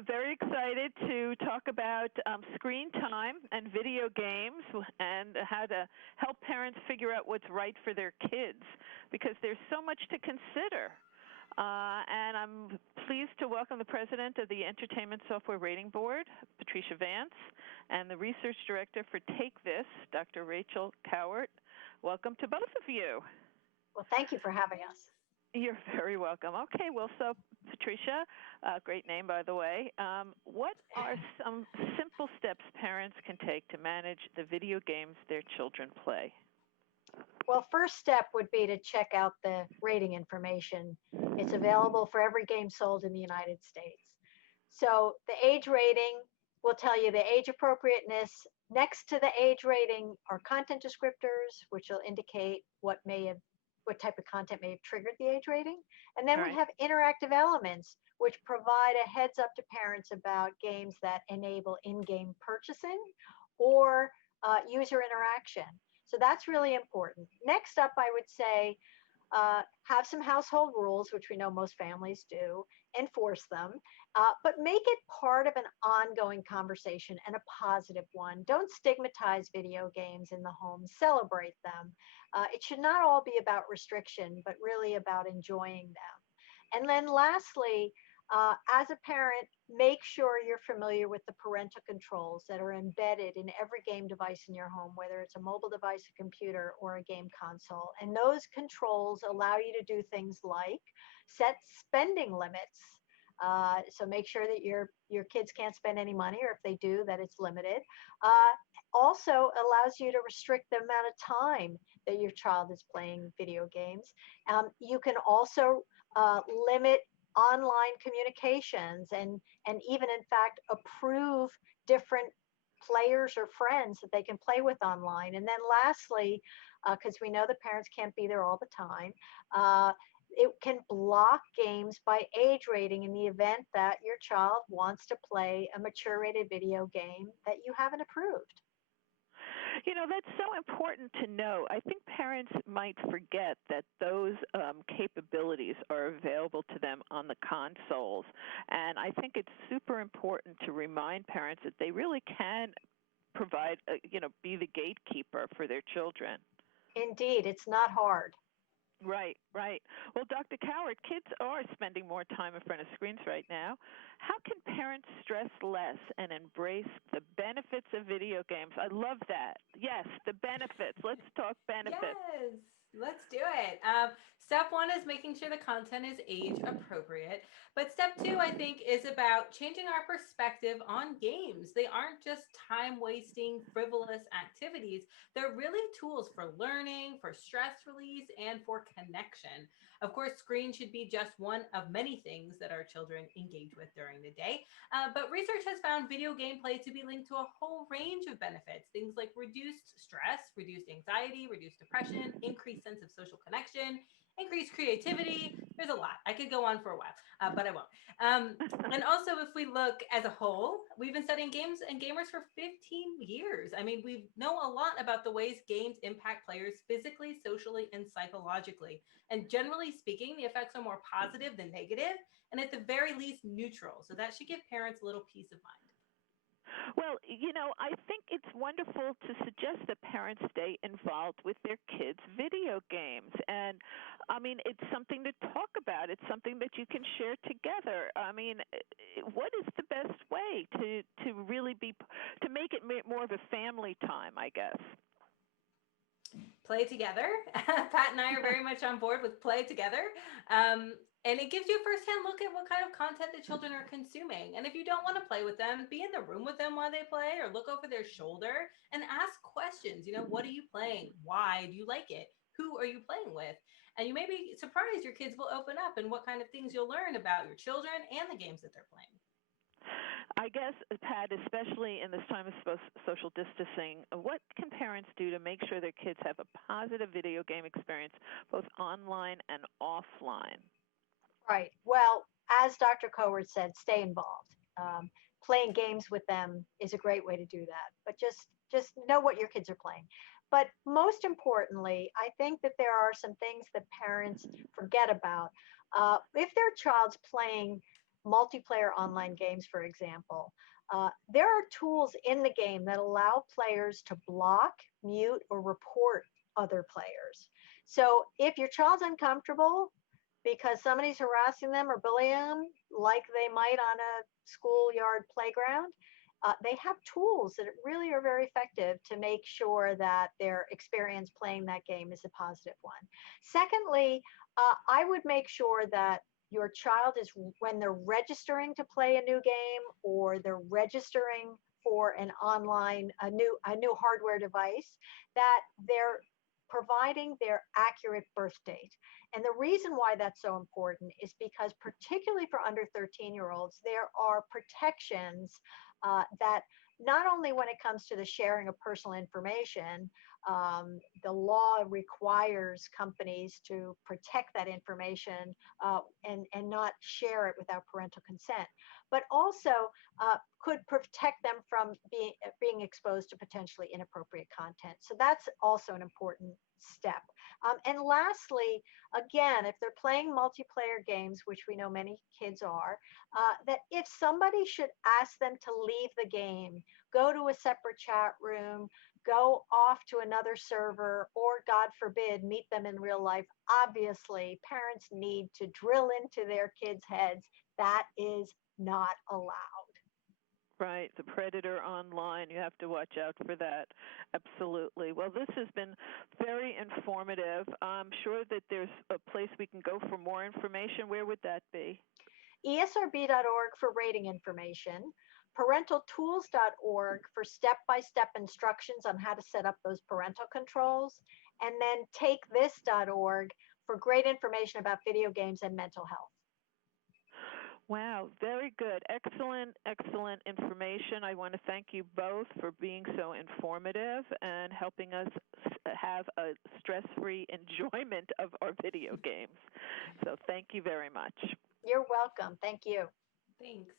Very excited to talk about screen time and video games and how to help parents figure out what's right for their kids because there's so much to consider. And I'm pleased to welcome the president of the Entertainment Software Rating Board, Patricia Vance, and the research director for Take This, Dr. Rachel Cowart. Welcome to both of you. Well, thank you for having us. You're very welcome. Okay, well, so Patricia, great name, by the way. What are some simple steps parents can take to manage the video games their children play? Well, first step would be to check out the rating information. It's available for every game sold in the United States. So the age rating will tell you the age appropriateness. Next to the age rating are content descriptors, which will indicate what type of content may have triggered the age rating. And then we have interactive elements, which provide a heads up to parents about games that enable in-game purchasing or user interaction. So that's really important. Next up, I would say have some household rules, which we know most families do, enforce them, but make it part of an ongoing conversation and a positive one. Don't stigmatize video games in the home, celebrate them. It should not all be about restriction, but really about enjoying them. And then lastly, as a parent, make sure you're familiar with the parental controls that are embedded in every game device in your home, whether it's a mobile device, a computer, or a game console. And those controls allow you to do things like set spending limits. So make sure that your kids can't spend any money, or if they do, that it's limited. Also allows you to restrict the amount of time that your child is playing video games. You can also limit online communications and even in fact approve different players or friends that they can play with online. And then lastly, because we know the parents can't be there all the time, it can block games by age rating in the event that your child wants to play a mature rated video game that you haven't approved. You know, that's so important to know. I think parents might forget that those capabilities are available to them on the consoles. And I think it's super important to remind parents that they really can provide, be the gatekeeper for their children. Indeed, it's not hard. Right, right. Well, Dr. Cowart, kids are spending more time in front of screens right now. How can parents stress less and embrace the benefits of video games? I love that. Yes, the benefits. Let's talk benefits. Yes. Let's do it. Step one is making sure the content is age appropriate. But step two, I think, is about changing our perspective on games. They aren't just time wasting, frivolous activities. They're really tools for learning, for stress release, and for connection. Of course, screen should be just one of many things that our children engage with during the day. But research has found video gameplay to be linked to a whole range of benefits. Things like reduced stress, reduced anxiety, reduced depression, increased sense of social connection, increased creativity. There's a lot. I could go on for a while, but I won't. And also, if we look as a whole, we've been studying games and gamers for 15 years. I mean, we know a lot about the ways games impact players physically, socially, and psychologically. And generally speaking, the effects are more positive than negative, and at the very least, neutral. So that should give parents a little peace of mind. Well, I think it's wonderful to suggest that parents stay involved with their kids' video games. And, I mean, it's something to talk about. It's something that you can share together. I mean, what is the best way to really to make it more of a family time, I guess? Play together. Pat and I are very much on board with play together. And it gives you a firsthand look at what kind of content the children are consuming. And if you don't want to play with them, be in the room with them while they play or look over their shoulder and ask questions. What are you playing? Why do you like it? Who are you playing with? And you may be surprised your kids will open up and what kind of things you'll learn about your children and the games that they're playing. I guess, Pat, especially in this time of social distancing, what can parents do to make sure their kids have a positive video game experience, both online and offline? Right. Well, as Dr. Cowart said, stay involved. Playing games with them is a great way to do that. But just know what your kids are playing. But most importantly, I think that there are some things that parents forget about. If their child's playing multiplayer online games, for example, there are tools in the game that allow players to block, mute, or report other players. So if your child's uncomfortable because somebody's harassing them or bullying them, like they might on a schoolyard playground, they have tools that really are very effective to make sure that their experience playing that game is a positive one. Secondly, I would make sure that your child is, when they're registering to play a new game or they're registering for an online a new hardware device, that they're providing their accurate birth date. And the reason why that's so important is because, particularly for under 13-year-olds, there are protections that not only when it comes to the sharing of personal information, the law requires companies to protect that information and not share it without parental consent, but also could protect them from being exposed to potentially inappropriate content. So that's also an important step. And lastly, again, if they're playing multiplayer games, which we know many kids are, that if somebody should ask them to leave the game, go to a separate chat room, go off to another server, or God forbid, meet them in real life, obviously parents need to drill into their kids' heads that is not allowed. Right, the predator online. You have to watch out for that. Absolutely. Well, this has been very informative. I'm sure that there's a place we can go for more information. Where would that be? ESRB.org for rating information, parentaltools.org for step-by-step instructions on how to set up those parental controls, and then takethis.org for great information about video games and mental health. Wow, very good. Excellent, excellent information. I want to thank you both for being so informative and helping us have a stress-free enjoyment of our video games. So thank you very much. You're welcome. Thank you. Thanks.